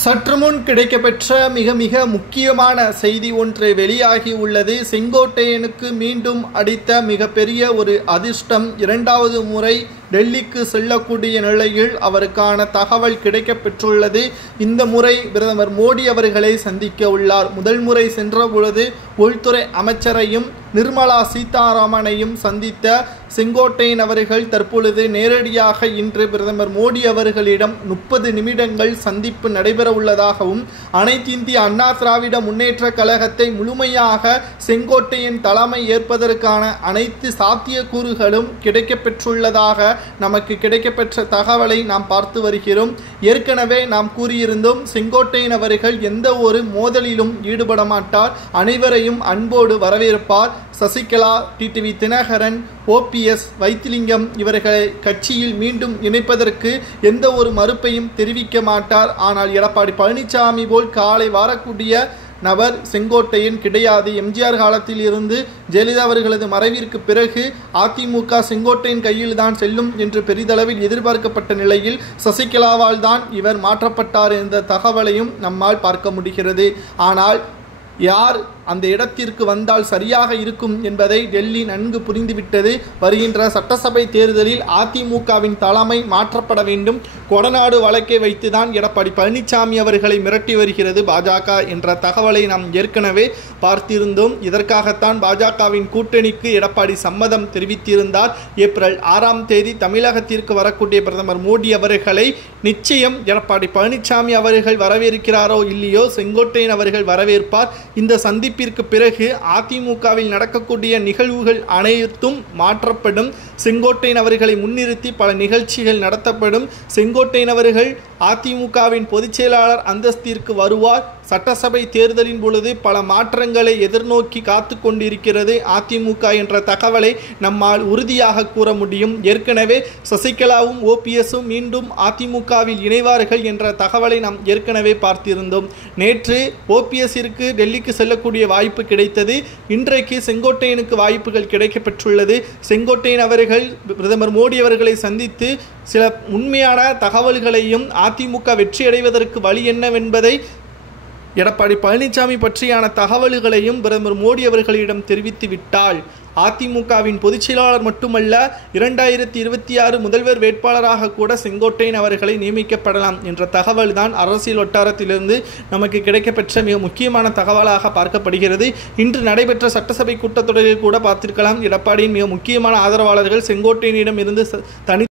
சற்று முன் கிடைக்கப்பெற்ற மிக முக்கியமான செய்தி ஒன்று வெளியாகி உள்ளது. செங்கோட்டையனுக்கு மீண்டும் அடித்த மிகப்பெரிய ஒரு அதிர்ஷ்டம். இரண்டாவது முறை டெல்லிக்கு செல்லக்கூடிய நிலையில் அவருக்கான தகவல் கிடைக்கப்பெற்றுள்ளது. இந்த முறை பிரதமர் மோடி அவர்களை சந்திக்க உள்ளார். முதல் முறை சென்ற பொழுது உள்துறை அமைச்சரையும் நிர்மலா சீதாராமனையும் சந்தித்த செங்கோட்டையன் அவர்கள் தற்பொழுது நேரடியாக இன்று பிரதமர் மோடி அவர்களிடம் 30 நிமிடங்கள் சந்திப்பு நடைபெற உள்ளதாகவும், அனைத்திந்திய அண்ணா திராவிட முன்னேற்ற கழகத்தை முழுமையாக செங்கோட்டையன் தலைமை ஏற்பதற்கான அனைத்து சாத்தியக்கூறுகளும் கிடைக்கப்பெற்றுள்ளதாக நமக்கு கிடைக்கப்பெற்ற தகவலை நாம் பார்த்து வருகிறோம். ஏற்கனவே நாம் கூறியிருந்தோம், செங்கோட்டையன் அவர்கள் எந்த ஒரு மோதலிலும் ஈடுபட மாட்டார், அனைவரையும் அன்போடு வரவேற்பார். சசிகலா, டிடிவி தினகரன், OPS, வைத்திலிங்கம் இவர்களை கட்சியில் மீண்டும் இணைப்பதற்கு எந்த ஒரு மறுப்பையும் தெரிவிக்க மாட்டார். ஆனால் எடப்பாடி பழனிசாமி போல் காலை வரக்கூடிய நபர் செங்கோட்டையன் கிடையாது. எம்ஜிஆர் காலத்தில் இருந்து ஜெயலலிதா அவர்களது மறைவிற்கு பிறகு அதிமுக செங்கோட்டையன் கையில் தான் செல்லும் என்று பெரிதளவில் எதிர்பார்க்கப்பட்ட நிலையில் சசிகலாவால் தான் இவர் மாற்றப்பட்டார் என்ற தகவலையும் நம்மால் பார்க்க முடிகிறது. ஆனால் யார் அந்த இடத்திற்கு வந்தால் சரியாக இருக்கும் என்பதை டெல்லி நன்கு புரிந்துவிட்டது. வருகின்ற சட்டசபை தேர்தலில் அதிமுகவின் தலைமை மாற்றப்பட வேண்டும். கொடநாடு வழக்கை வைத்துதான் எடப்பாடி பழனிசாமி அவர்களை மிரட்டி வருகிறது பாஜக என்ற தகவலை நாம் ஏற்கனவே பார்த்திருந்தோம். இதற்காகத்தான் பாஜகவின் கூட்டணிக்கு எடப்பாடி சம்மதம் தெரிவித்திருந்தார். ஏப்ரல் 6ஆம் தேதி தமிழகத்திற்கு வரக்கூடிய பிரதமர் மோடி அவர்களை நிச்சயம் எடப்பாடி பழனிசாமி அவர்கள் வரவேற்கிறாரோ இல்லையோ, செங்கோட்டையன் அவர்கள் வரவேற்பார். இந்த சந்திப்பிற்கு பிறகு அதிமுகவில் நடக்கக்கூடிய நிகழ்வுகள் அனைத்தும் மாற்றப்படும். செங்கோட்டையன் அவர்களை முன்னிறுத்தி பல நிகழ்ச்சிகள் நடத்தப்படும். செங்கோட்டையன் அவர்கள் அதிமுகவின் பொதுச் செயலாளர் அந்தஸ்திற்கு வருவார். சட்டசபை தேர்தலின் பொழுது பல மாற்றங்களை எதிர்நோக்கி காத்து கொண்டிருக்கிறது அதிமுக என்ற தகவலை நம்மால் உறுதியாக கூற முடியும். ஏற்கனவே சசிகலாவும் OPSம் மீண்டும் அதிமுகவில் இணைவார்கள் என்ற தகவலை நாம் ஏற்கனவே பார்த்திருந்தோம். நேற்று OPSற்கு டெல்லிக்கு செல்லக்கூடிய வாய்ப்பு கிடைத்தது. இன்றைக்கு செங்கோட்டையனுக்கு வாய்ப்புகள் கிடைக்கப்பெற்றுள்ளது. செங்கோட்டையன் அவர்கள் பிரதமர் மோடி அவர்களை சந்தித்து சில உண்மையான தகவல்களையும் அதிமுக வெற்றியடைவதற்கு வழி என்னவென்பதை, எடப்பாடி பழனிசாமி பற்றியான தகவல்களையும் பிரதமர் மோடி அவர்களிடம் தெரிவித்து விட்டால் அதிமுகவின் பொதுச் செயலாளர் மட்டுமல்ல, 2026 முதல்வர் வேட்பாளராக கூட செங்கோட்டையன் அவர்களை நியமிக்கப்படலாம் என்ற தகவல் தான் அரசியல் வட்டாரத்திலிருந்து நமக்கு கிடைக்கப்பெற்ற மிக முக்கியமான தகவலாக பார்க்கப்படுகிறது. இன்று நடைபெற்ற சட்டசபை கூட்டத்தொடரில் கூட பார்த்திருக்கலாம், எடப்பாடியின் மிக முக்கியமான ஆதரவாளர்கள் செங்கோட்டையனிடம் இருந்து தனி